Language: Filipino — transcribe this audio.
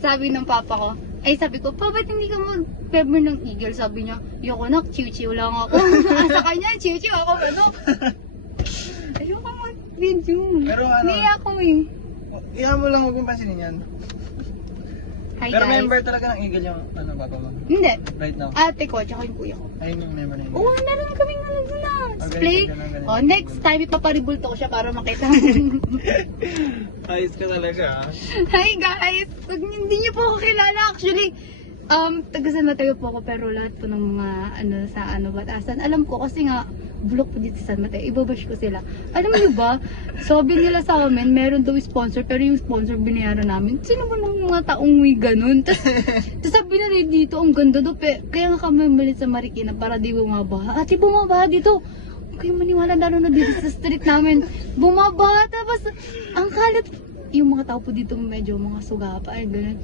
sabi ng papa ko, sabi ko, pa, ba't hindi ka mag-pepper ng eagle? Sabi niya, yoko na, chiw-chiw lang ako. Sa kanya, chiw-chiw ako, ano? Ayoko mag-video. Pero ano? Hindi ako eh. Iyan mo lang, huwag mong pansinin yan. Hi Pero guys. member talaga ng Eagle yung ano, papa mo. Hindi. Right now. Ate ko, tsaka yung kuya ko. Ayun yung member na yun. Oo, meron kaming ano doon na. Ah, Display. ganun. Oh, next time, ipaparibulto ko siya para makita. Ayos ka talaga ah. Hi guys! Pag hindi niyo po ako kilala, actually, taga San Mateo po ako, pero lahat po ng mga batasan. Alam ko kasi nga, bulok po dito sa San Mateo, ibabash ko sila. Alam niyo ba, sabi nila sa amin, meron daw sponsor, pero yung sponsor binayaran namin. Sino ba ng mga taong may ganun? Tapos sabi na rin dito, ang ganda daw. Kaya nga kami malit sa Marikina para di bumabaha. Ate, bumabaha dito. Huwag kayong maniwala, lalo na dito sa street namin. Bumabaha, tapos ang kalat. Yung mga tao po dito medyo mga suga pa, ganun.